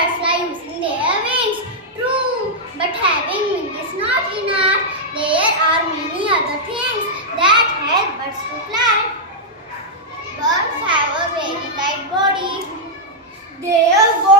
birds fly using their wings. True, but having wings is not enough. There are many other things that help birds to fly. Birds have a very light body. Their body